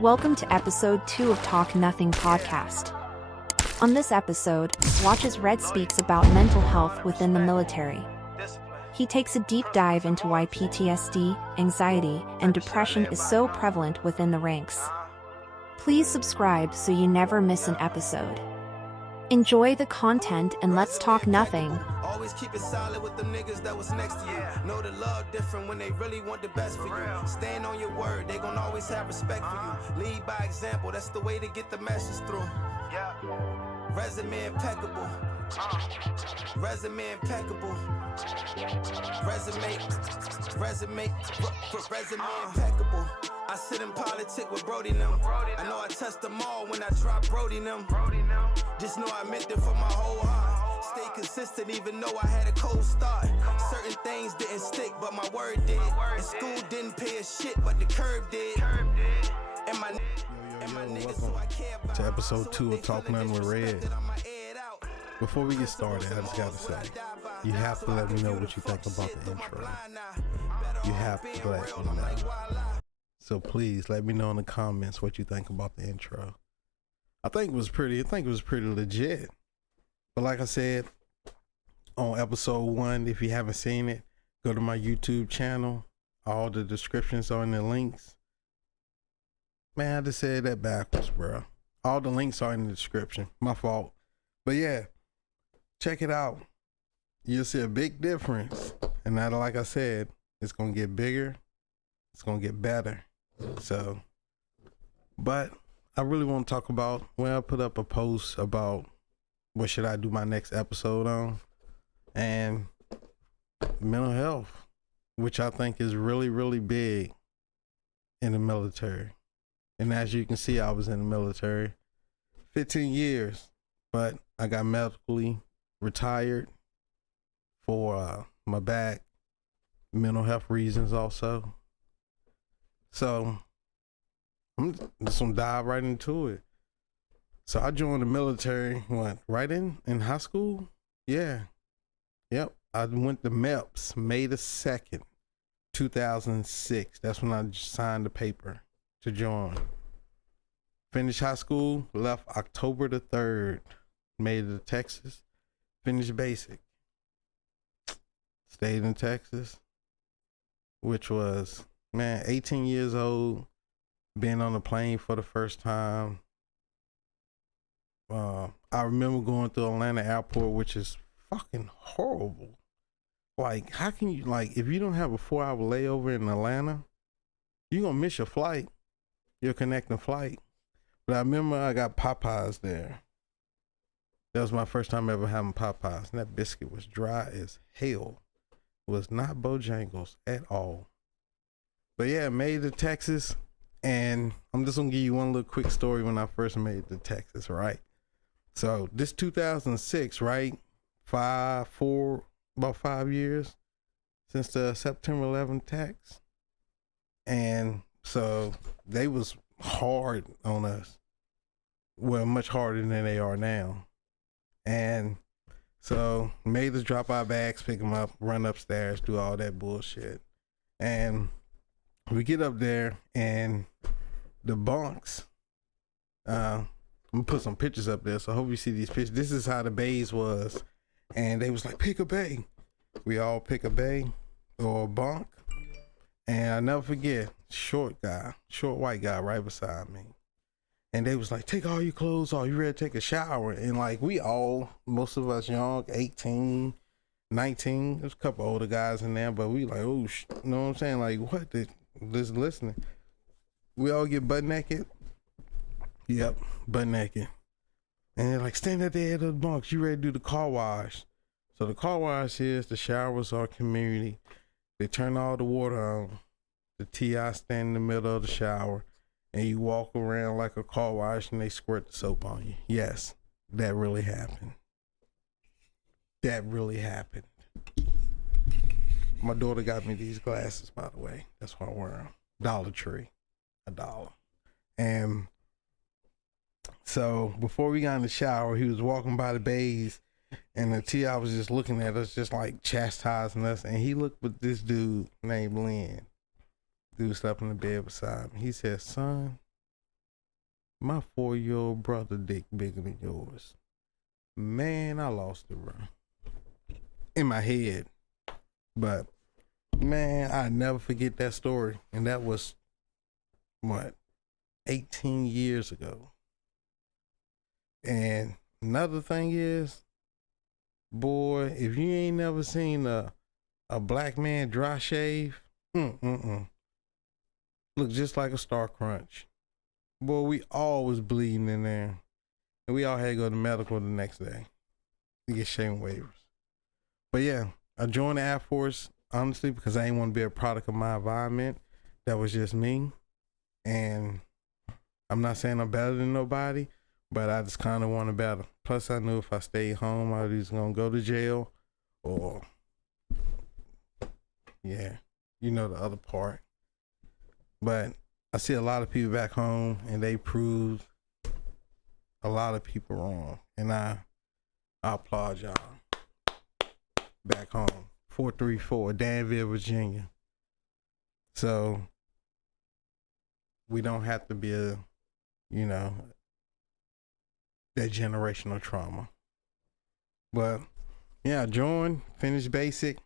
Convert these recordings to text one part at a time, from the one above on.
Welcome to episode 2 of Talk Nothing podcast. On this episode, watch as Red speaks about mental health within the military. He takes a deep dive into why PTSD, anxiety, and depression is so prevalent within the ranks. Please subscribe so you never miss an episode. Enjoy the content and let's talk nothing. Always keep it solid with the niggas that was next to you. Know the love different when they really want the best for you. Stand on your word, they gon' always have respect for you. Lead by example, that's the way to get the message through. Resume impeccable. Resume impeccable. Resume impeccable. I sit in politics with Brody them. I know I touched them all when I dropped Brody them. Just know I meant it for my whole heart. Stay consistent even though I had a cold start. Certain things didn't stick but my word did. And school didn't pay a shit but the curb did. And my niggas so I care about. To episode 2 of Talk Nothing with Red. Before we get started, I just gotta say, you have to let me know what you think about the intro. You have to let me know. So please let me know in the comments what you think about the intro. I think it was pretty legit. But like I said, on episode 1, if you haven't seen it, go to my YouTube channel. All the descriptions are in the links. Man, I just said that backwards, bro. All the links are in the description. My fault. But yeah, check it out. You'll see a big difference. And now, like I said, it's going to get bigger. It's going to get better. So, but I really want to talk about, I put up a post about what should I do my next episode on, and mental health, which I think is really, really big in the military. And as you can see, I was in the military 15 years, but I got medically retired for my back, mental health reasons also. So I'm just gonna dive right into it. So I joined the military, right in high school? Yeah. Yep. I went to MEPS May the 2nd, 2006. That's when I signed the paper to join. Finished high school, left October the 3rd, made it to Texas, finished basic. Stayed in Texas, which was, 18 years old, being on a plane for the first time. I remember going through Atlanta airport, which is fucking horrible. Like, how can you, if you don't have a 4-hour layover in Atlanta, you're going to miss your flight, your connecting flight. But I remember I got Popeyes there. That was my first time ever having Popeyes. And that biscuit was dry as hell. It was not Bojangles at all. But yeah, made it to Texas. And I'm just going to give you one little quick story when I first made it to Texas, right? So this 2006, right? About 5 years since the September 11th attacks. And so they was hard on us. Well, much harder than they are now. And so made us drop our bags, pick them up, run upstairs, do all that bullshit. And we get up there and the bunks, I'm gonna put some pictures up there, so I hope you see these pictures. This is how the bays was. And they was like, pick a bay. We all pick a bay or a bunk. And I never forget, short white guy right beside me. And they was like, take all your clothes off, you ready to take a shower? And we all, most of us young, 18, 19, there's a couple older guys in there, but we like, oh, you know what I'm saying? Like, what? Just listening. We all get butt naked. Yep, butt naked. And they're like, stand at the edge of the bunks, you ready to do the car wash? So the car wash is, the showers are community. They turn all the water on. The TI stand in the middle of the shower. And you walk around like a car wash and they squirt the soap on you. Yes, that really happened. That really happened. My daughter got me these glasses, by the way. That's why I wear them. Dollar Tree. $1. And so before we got in the shower, he was walking by the bays and the TI was just looking at us, just like chastising us. And he looked with this dude named Lynn. Dude slept in the bed beside me. He said, son, My 4-year-old brother dick bigger than yours. Man, I lost it, bro. In my head. But, man, I never forget that story. And that was, what, 18 years ago. And another thing is, boy, if you ain't never seen a black man dry shave, look just like a Star Crunch. Boy, we all was bleeding in there. And we all had to go to medical the next day to get shaving waivers. But yeah, I joined the Air Force, honestly, because I didn't want to be a product of my environment. That was just me. And I'm not saying I'm better than nobody, but I just kind of wanted better. Plus, I knew if I stayed home, I was going to go to jail or, yeah, you know the other part. But I see a lot of people back home, and they proved a lot of people wrong. And I applaud y'all. Back home, 434, Danville, Virginia. So we don't have to be that generational trauma. But yeah, I joined, finished basic.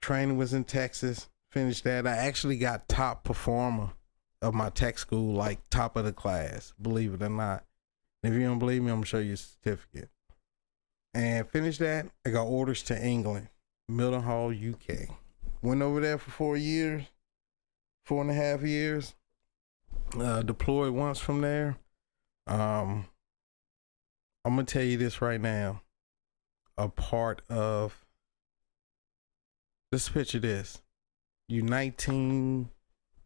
Training was in Texas, finished that. I actually got top performer of my tech school, like top of the class, believe it or not. And if you don't believe me, I'm gonna show you a certificate. And finished that, I got orders to England, Mildenhall, UK. Went over there for 4 years, 4.5 years. Deployed once from there. I'm gonna tell you this right now. A part of, let's picture this. You 19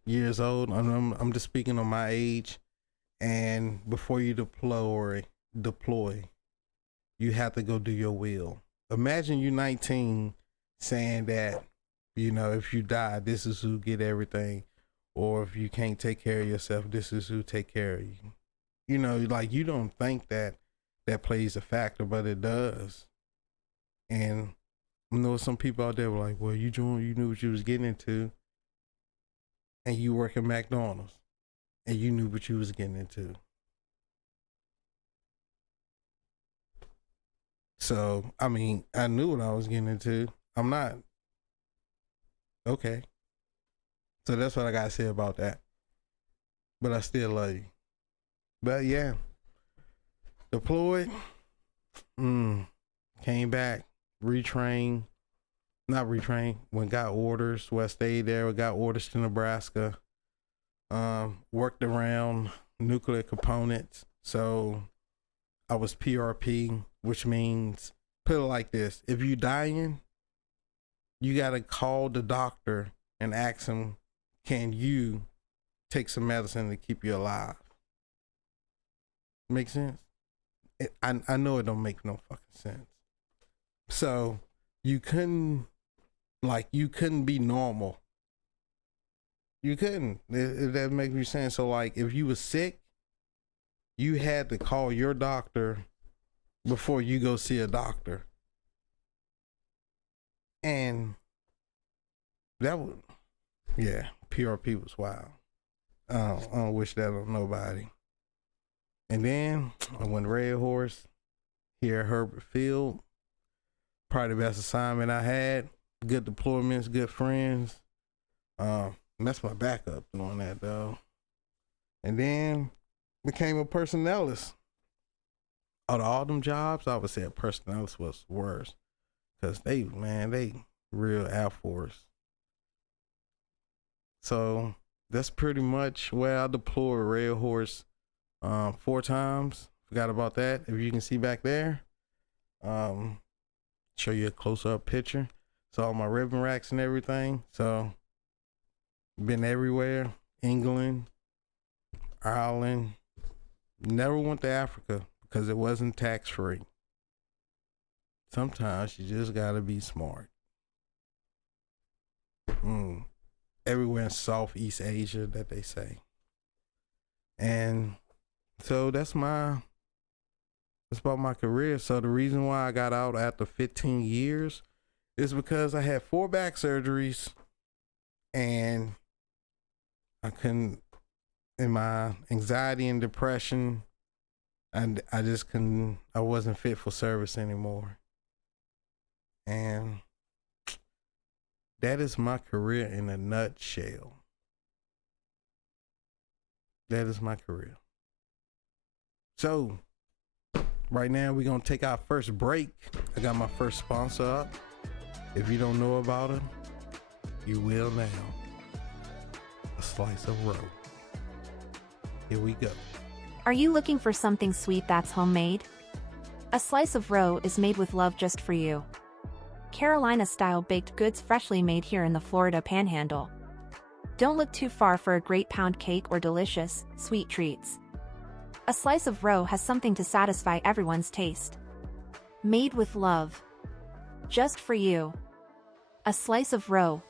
years old. I'm just speaking on my age. And before you deploy, you have to go do your will. Imagine you 19 saying that, if you die, this is who get everything. Or if you can't take care of yourself, this is who take care of you. You don't think that plays a factor, but it does. And I know some people out there were like, well, you knew what you was getting into. And you work at McDonald's. And you knew what you was getting into. So, I knew what I was getting into. I'm not. Okay. So that's what I gotta say about that. But I still love you. But yeah. Deployed. Came back. Retrained. Not retrained. When got orders. Well, I stayed there. We got orders to Nebraska. Worked around nuclear components. So I was PRP, which means, put it like this. If you dying, you got to call the doctor and ask him, can you take some medicine to keep you alive? Make sense? I know it don't make no fucking sense. So you couldn't be normal. You couldn't. If that makes me sense. So if you was sick, you had to call your doctor before you go see a doctor. And that was, PRP was wild. I don't wish that on nobody. And then I went to Red Horse here at Herbert Field. Probably the best assignment I had. Good deployments, good friends. That's my backup doing that though. And then became a personnelist. Out of all them jobs, I would say a personnelist was worse. Cause they real Air Force. So that's pretty much where I deployed Red Horse 4 times. Forgot about that. If you can see back there, show you a close-up picture. So all my ribbon racks and everything. So been everywhere. England, Ireland. Never went to Africa because it wasn't tax-free. Sometimes you just gotta be smart. Everywhere in Southeast Asia that they say. And so that's about my career. So the reason why I got out after 15 years is because I had 4 back surgeries and I couldn't in my anxiety and depression, and I wasn't fit for service anymore. And that is my career in a nutshell. That is my career. So, right now we're going to take our first break. I got my first sponsor up. If you don't know about it, you will now. A Slice of Roe. Here we go. Are you looking for something sweet that's homemade? A Slice of Roe is made with love just for you. Carolina-style baked goods freshly made here in the Florida Panhandle. Don't look too far for a great pound cake or delicious, sweet treats. A Slice of Roe has something to satisfy everyone's taste. Made with love. Just for you. A Slice of Roe.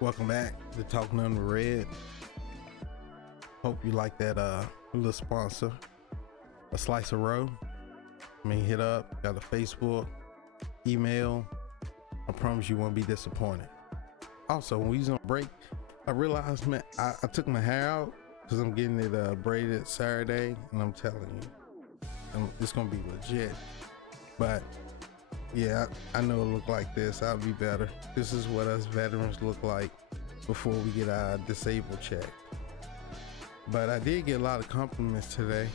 Welcome back to Talk Nothing with Red. Hope you like that little sponsor, A Slice of Roe. I mean, hit up, got a Facebook, email. I promise you won't be disappointed. Also, when we was on break, I realized, man, I took my hair out because I'm getting it braided Saturday, and I'm telling you, it's gonna be legit. But yeah, I know it look like this. I'll be better. This is what us veterans look like before we get our disabled check. But I did get a lot of compliments today.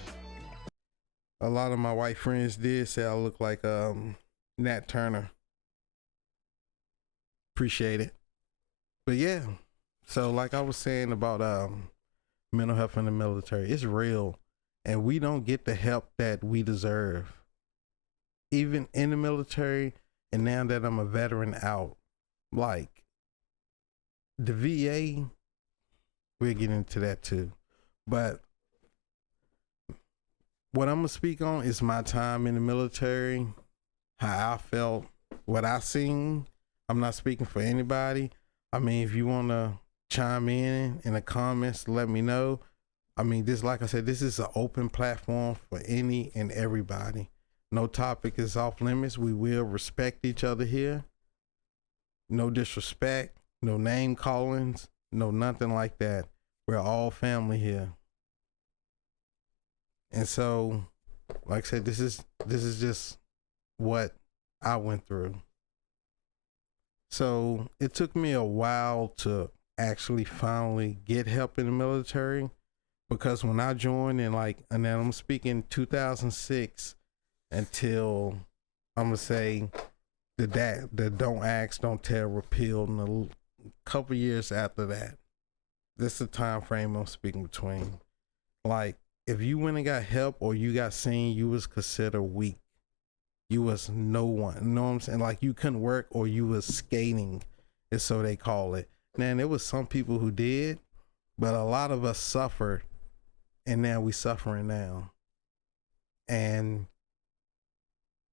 A lot of my white friends did say I look like Nat Turner. Appreciate it. But yeah, so like I was saying about mental health in the military, it's real, and we don't get the help that we deserve. Even in the military, and now that I'm a veteran out, like the VA, we'll get into that too. But what I'm gonna speak on is my time in the military, how I felt, what I seen. I'm not speaking for anybody. I mean, if you wanna chime in the comments, let me know. I mean, this, like I said, this is an open platform for any and everybody. No topic is off limits. We will respect each other here. No disrespect, no name callings, no nothing like that. We're all family here. And so, like I said, this is just what I went through. So it took me a while to actually finally get help in the military, because when I joined and then I'm speaking 2006 until I'm gonna say the Don't Ask, Don't Tell repealed, and a couple years after that. This is the time frame I'm speaking between. Like, if you went and got help or you got seen, you was considered weak. You was no one. You know what I'm saying? Like, you couldn't work or you was skating, is so they call it. Now, there was some people who did, but a lot of us suffered, and now we suffering now. And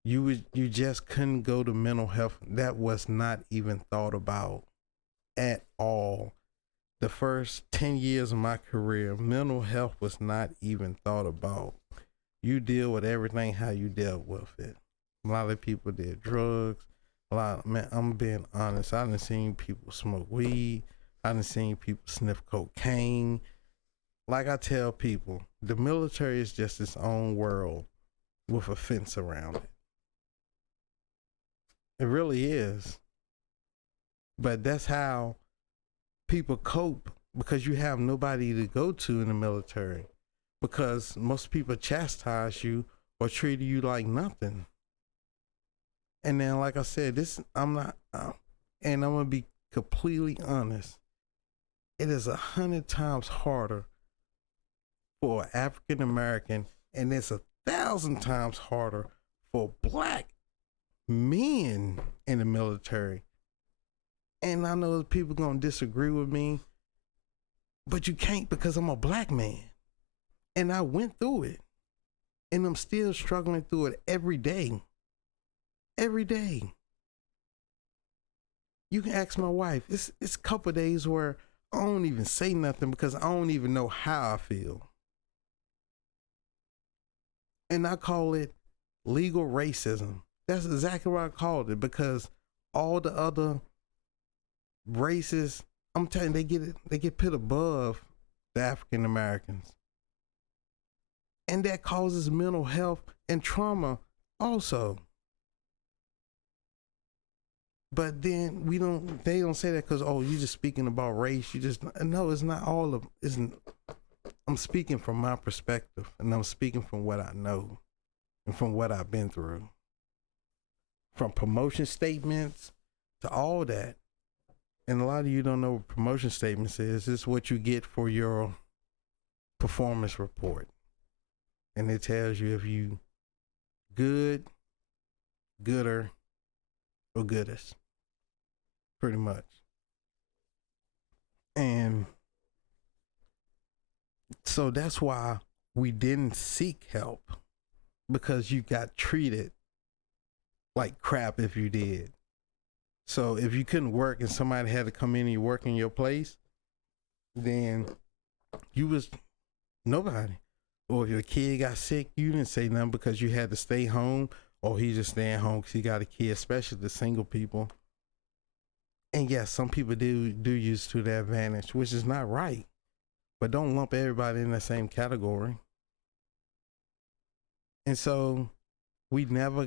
you just couldn't go to mental health. That was not even thought about at all. The first 10 years of my career, mental health was not even thought about. You deal with everything how you dealt with it. A lot of people did drugs. Man, I'm being honest. I done seen people smoke weed. I done seen people sniff cocaine. Like I tell people, the military is just its own world with a fence around it. It really is. But that's how people cope, because you have nobody to go to in the military, because most people chastise you or treat you like nothing. And then, like I said, and I'm gonna be completely honest, it is 100 times harder for an African American, and it's 1,000 times harder for black men in the military. And I know people gonna disagree with me, but you can't, because I'm a black man and I went through it, and I'm still struggling through it every day. Every day. You can ask my wife. It's a couple of days where I don't even say nothing because I don't even know how I feel. And I call it legal racism. That's exactly what I called it, because all the other races, I'm telling you, they get put above the African Americans. And that causes mental health and trauma also. But then they don't say that because, oh, you just speaking about race. No, it's not all of, I'm speaking from my perspective, and I'm speaking from what I know and from what I've been through. From promotion statements to all that. And a lot of you don't know what promotion statements is. It's what you get for your performance report. And it tells you if you good, gooder, or goodest. Pretty much. And so that's why we didn't seek help, because you got treated like crap if you did. So if you couldn't work and somebody had to come in and work in your place, then you was nobody. Or if your kid got sick, you didn't say nothing because you had to stay home, or he just staying home because he got a kid, especially the single people. And yes, some people do use to their advantage, which is not right. But don't lump everybody in the same category. And so we never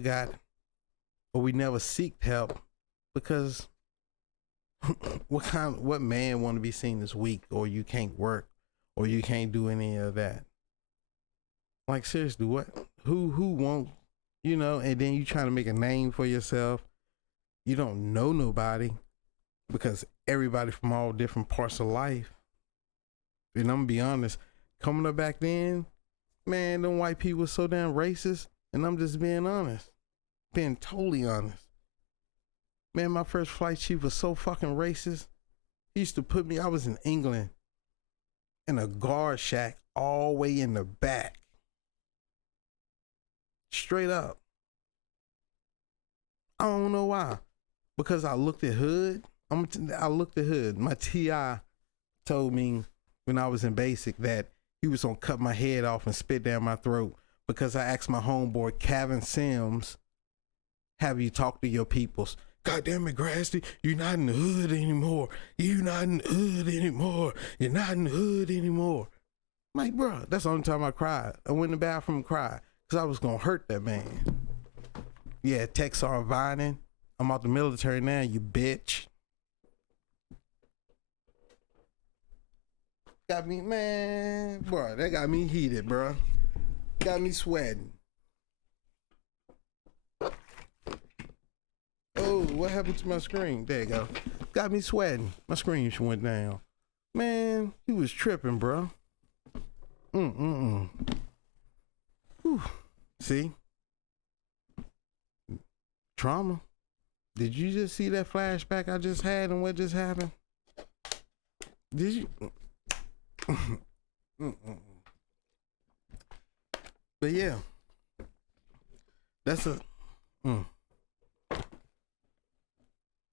seeked help, because what man want to be seen as weak, or you can't work, or you can't do any of that? Like, seriously, what? Who won't, and then you trying to make a name for yourself. You don't know nobody, because everybody from all different parts of life. And I'm gonna be honest, coming up back then, man, them white people were so damn racist. And I'm just being honest, being totally honest. Man, my first flight chief was so fucking racist. He used to put me, I was in England, in a guard shack all the way in the back. Straight up. I don't know why. Because I looked at hood. I looked at hood. My TI told me when I was in basic that he was gonna cut my head off and spit down my throat, because I asked my homeboy Kevin Sims, have you talked to your peoples? God damn it, Grassley, you're not in the hood anymore. You're not in the hood anymore. You're not in the hood anymore. I'm like, bro, that's the only time I cried. I went in the bathroom and cried because I was going to hurt that man. Yeah, Texar Vining. I'm out the military now, you bitch. Got me, man, bro, that got me heated, bro. Got me sweating. Oh, what happened to my screen? There you go. Got me sweating. My screen went down. Man, he was tripping, bro. Whew. See? Trauma. Did you just see that flashback I just had and what just happened? Did you? But yeah, that's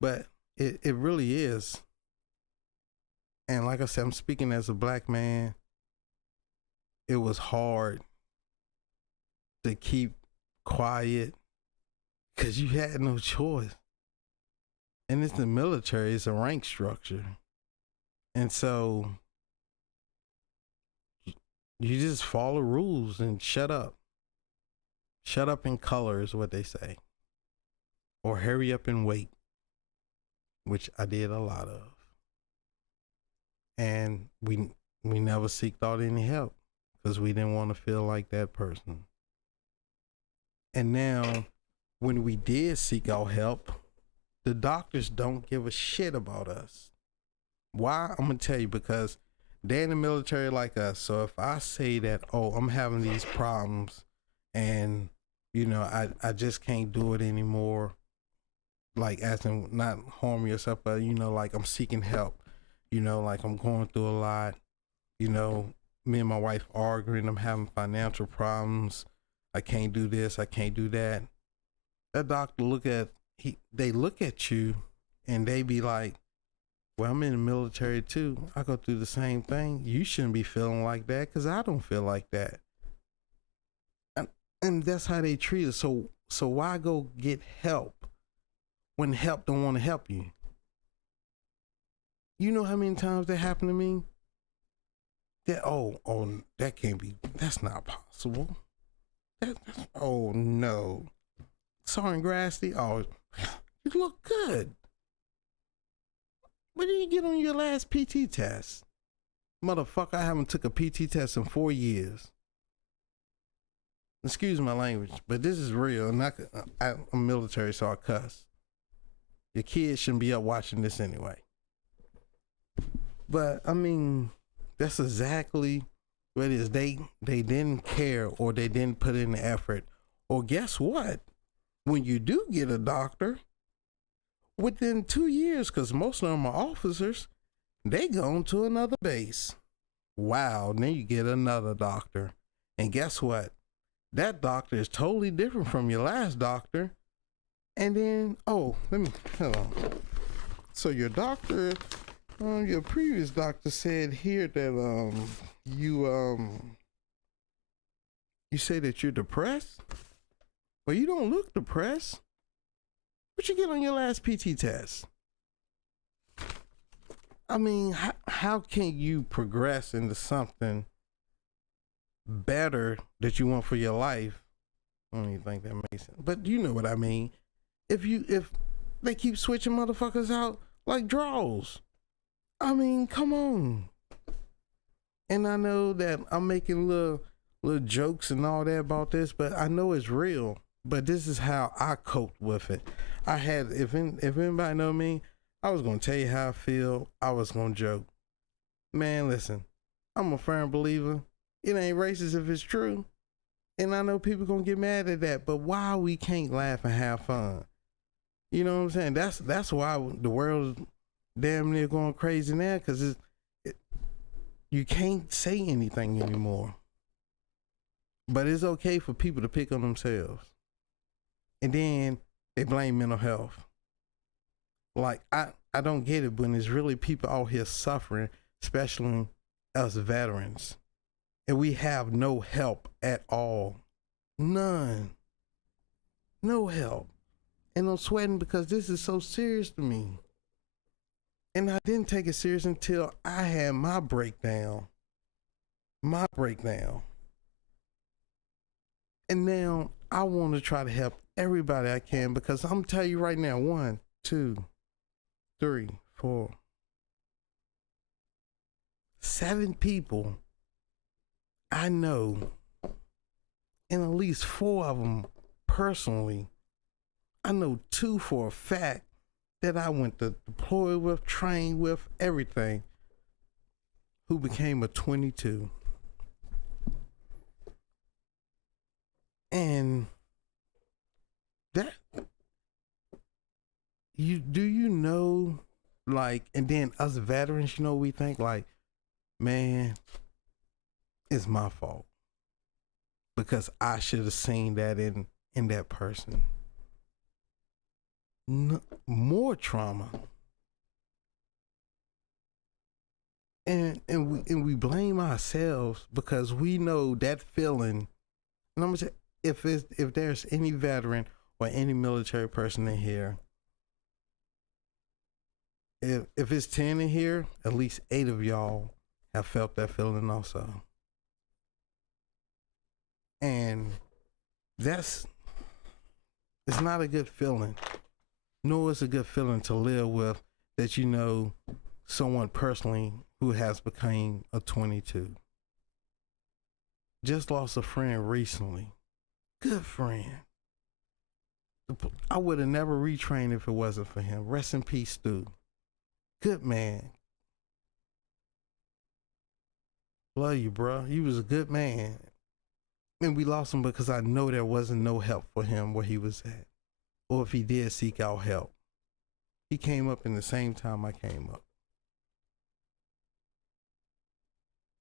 but it really is. And like I said, I'm speaking as a black man. It was hard to keep quiet because you had no choice. And it's the military, it's a rank structure. And so you just follow rules and shut up. Shut up in color is what they say. Or hurry up and wait, which I did a lot of. And we never seeked out any help because we didn't want to feel like that person. And now when we did seek out help, the doctors don't give a shit about us. Why? I'm going to tell you, because they're in the military like us. So if I say that, oh, I'm having these problems and, I just can't do it anymore, like as in not harm yourself, but, like I'm seeking help, like I'm going through a lot, me and my wife arguing, I'm having financial problems. I can't do this. I can't do that. That doctor they look at you and they be like, Well, I'm in the military too. I go through the same thing. You shouldn't be feeling like that because I don't feel like that. And that's how they treat us. So why go get help when help don't want to help you? You know how many times that happened to me? That that can't be. That's not possible. Oh no. Sorry, Grassy. Oh, you look good. When did you get on your last PT test? Motherfucker, I haven't took a PT test in 4 years. Excuse my language, but this is real. And I'm military, so I cuss. Your kids shouldn't be up watching this anyway. But, I mean, that's exactly what it is. They didn't care, or they didn't put in the effort. Or guess what? When you do get a doctor, within 2 years, because most of them are officers, they go to another base. Wow, then you get another doctor. And guess what? That doctor is totally different from your last doctor. And then, hold on. So your doctor, your previous doctor said here that you say that you're depressed? Well, you don't look depressed. What you get on your last PT test? I mean, how can you progress into something better that you want for your life? I don't even think that makes sense, but you know what I mean. If they keep switching motherfuckers out like draws, I mean, come on. And I know that I'm making little jokes and all that about this, but I know it's real. But this is how I coped with it. I had, if anybody know me, I was gonna tell you how I feel. I was gonna joke. Man, listen, I'm a firm believer. It ain't racist if it's true. And I know people gonna get mad at that, but why we can't laugh and have fun? You know what I'm saying? That's why the world's damn near going crazy now, because you can't say anything anymore. But it's okay for people to pick on themselves. And then they blame mental health. Like, I don't get it when there's really people out here suffering, especially us veterans. And we have no help at all. None. No help. And I'm sweating because this is so serious to me. And I didn't take it serious until I had my breakdown. And now I want to try to help everybody I can, because I'm telling you right now, 1, 2, 3, 4, 7 people I know, and at least 4 of them personally. I know 2 for a fact that I went to deploy with, train with, everything, who became a 22. And that, you know, like, and then us veterans, you know, we think like, man, it's my fault because I should have seen that in that person. More trauma. And we blame ourselves because we know that feeling. And I'm gonna say, if there's any veteran or any military person in here, if it's 10 in here, at least 8 of y'all have felt that feeling also. And it's not a good feeling. Nor is it a good feeling to live with that, you know, someone personally who has become a 22. Just lost a friend recently. Good friend. I would have never retrained if it wasn't for him. Rest in peace, Stu. Good man. Love you, bro. You was a good man. And we lost him because I know there wasn't no help for him where he was at. Or if he did seek out help. He came up in the same time I came up.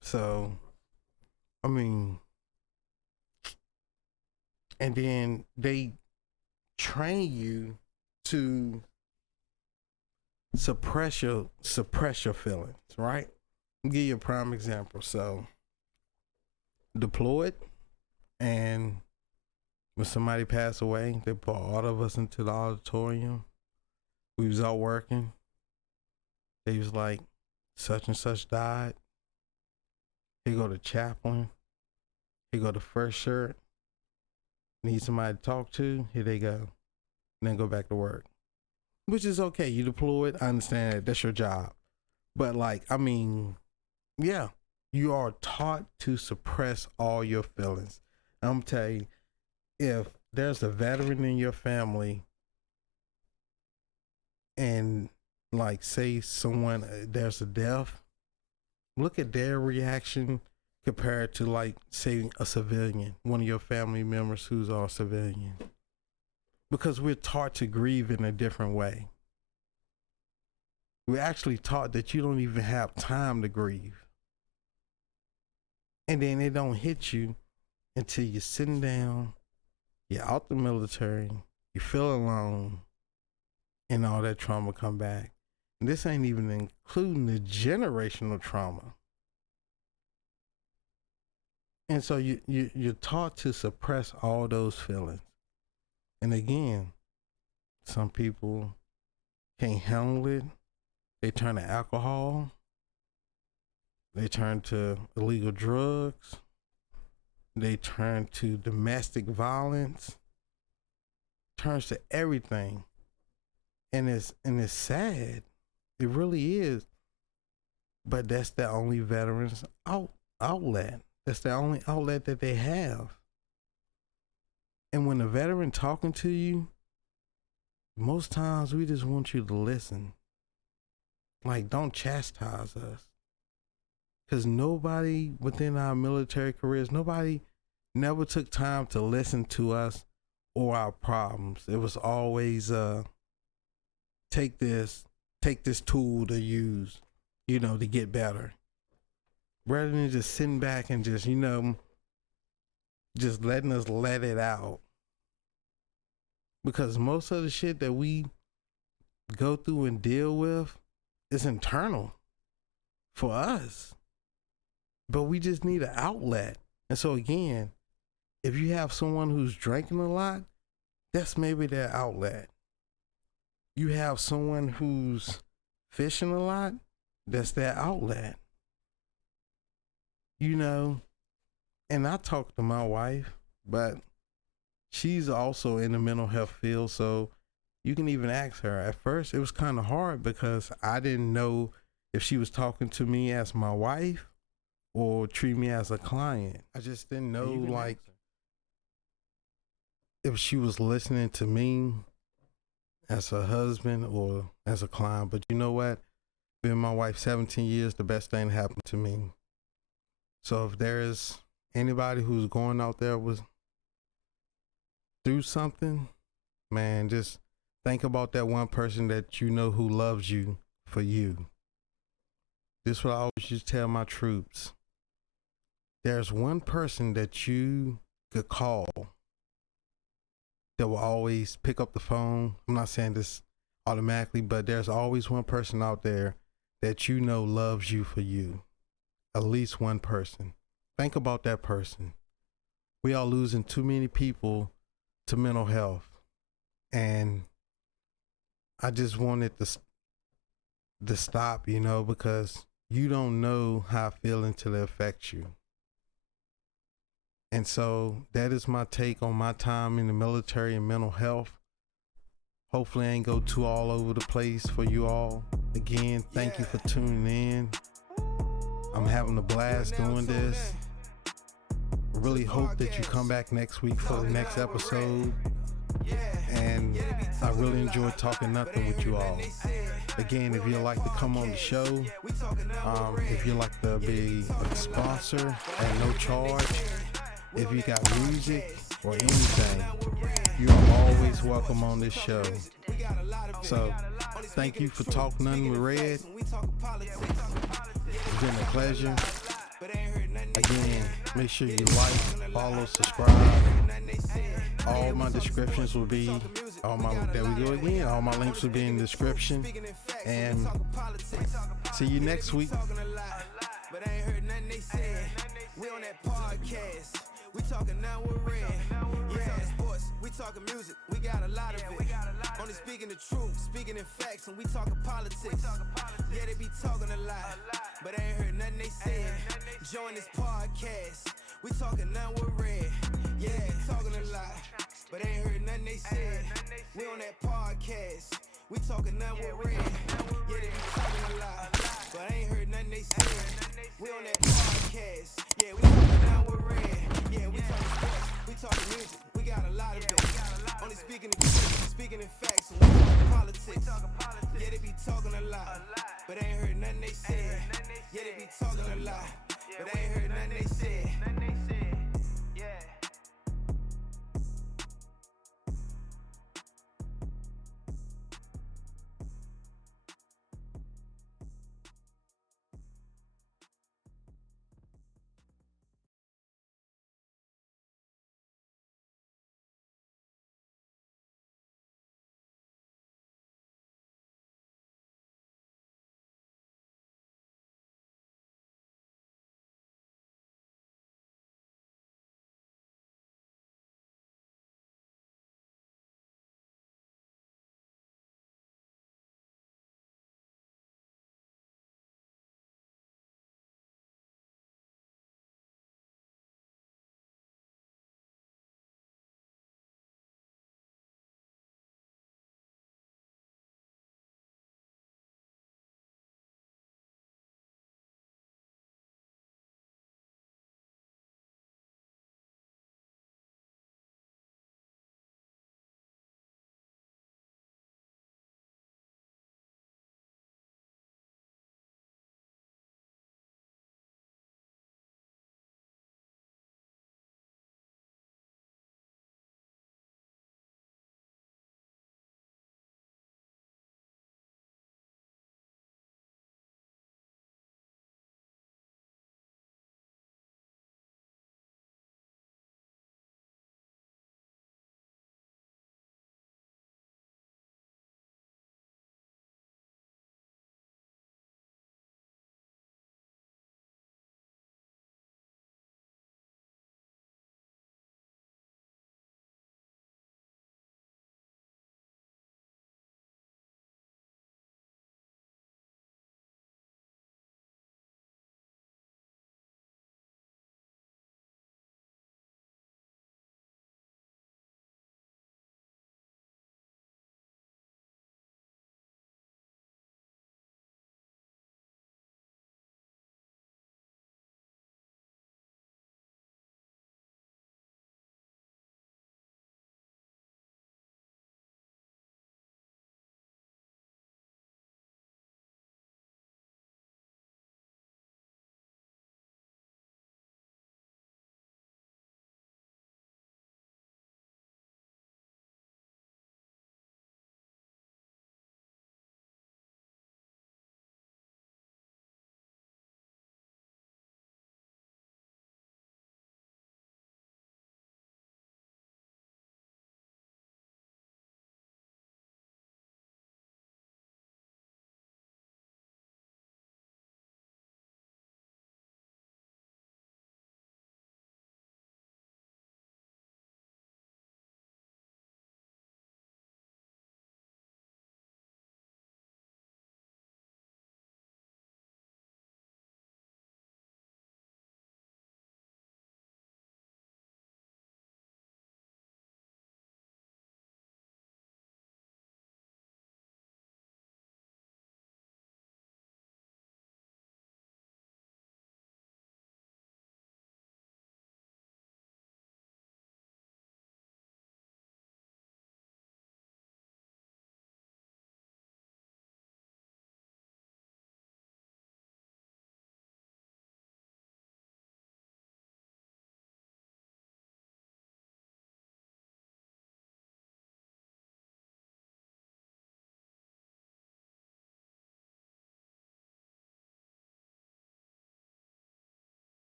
So, I mean, and then they train you to suppress your feelings, right? I'll give you a prime example. So deployed, and when somebody passed away, they brought all of us into the auditorium. We was all working. They was like, such and such died. Here go the chaplain. Here go the first shirt. Need somebody to talk to. Here they go. And then go back to work. Which is okay. You deployed. I understand that. That's your job. But like, I mean, yeah, you are taught to suppress all your feelings. I'm gonna tell you, if there's a veteran in your family and like say someone, there's a death, look at their reaction compared to like say a civilian, one of your family members who's a civilian. Because we're taught to grieve in a different way. We're actually taught that you don't even have time to grieve. And then it don't hit you until you're sitting down, you're out the military, you feel alone, and all that trauma come back. And this ain't even including the generational trauma. And so you're taught to suppress all those feelings. And again, some people can't handle it. They turn to alcohol. They turn to illegal drugs. They turn to domestic violence. Turns to everything. And it's sad. It really is. But that's the only veterans outlet. That's the only outlet that they have. And when a veteran talking to you, most times we just want you to listen. Like, don't chastise us. Because nobody within our military careers, nobody never took time to listen to us or our problems. It was always, take this tool to use, to get better. Rather than just sitting back and just, just letting us let it out. Because most of the shit that we go through and deal with is internal for us. But we just need an outlet. And so again, if you have someone who's drinking a lot, that's maybe their outlet. You have someone who's fishing a lot, that's their outlet. And I talk to my wife, but she's also in the mental health field, so you can even ask her. At first, it was kind of hard because I didn't know if she was talking to me as my wife or treat me as a client. I just didn't know, like, if she was listening to me as a husband or as a client. But you know what? Been my wife 17 years, the best thing happened to me. So if there's anybody who's going out there through something, man, just think about that one person that who loves you for you. This is what I always used to tell my troops. There's one person that you could call that will always pick up the phone. I'm not saying this automatically, but there's always one person out there that loves you for you. At least one person. Think about that person. We are losing too many people to mental health. And I just wanted to stop, because you don't know how I feel until it affects you. And so that is my take on my time in the military and mental health. Hopefully I ain't go too all over the place for you all. Again, thank you for tuning in. I'm having a blast doing this. I really hope that you come back next week for the next episode. And I really enjoyed talking nothing with you all. Again, if you'd like to come on the show, if you'd like to be a sponsor at no charge, if you got music or anything, you're always welcome on this show. So, thank you for Talk Nothing with Red. It's been a pleasure. Again, make sure you like, follow, subscribe. All my descriptions will be All my there we go again. All my links will be in the description. And see you next week. But I ain't heard nothing they said. We on that podcast. We talking now with Red. We talking sports. We talking music. We got a lot of it. Only speaking the truth, speaking in facts, and we talking politics. Yeah, they be talking a lot, but I ain't heard nothing they said. Join this podcast. We talking now with Red. Yeah, they be talking a lot, but I ain't heard nothing they said. We on that podcast. We talking now with Red. Yeah, they be talking a lot, but I ain't heard nothing they said. We on that podcast. Yeah, we talking now with Red. Yeah, we talking sports. We talking music. We got a lot of it. Only speaking the truth, speaking in facts, and we talking politics. Yeah, they be talking a lot, but I ain't heard nothing they said. Yeah, they be talking a lot,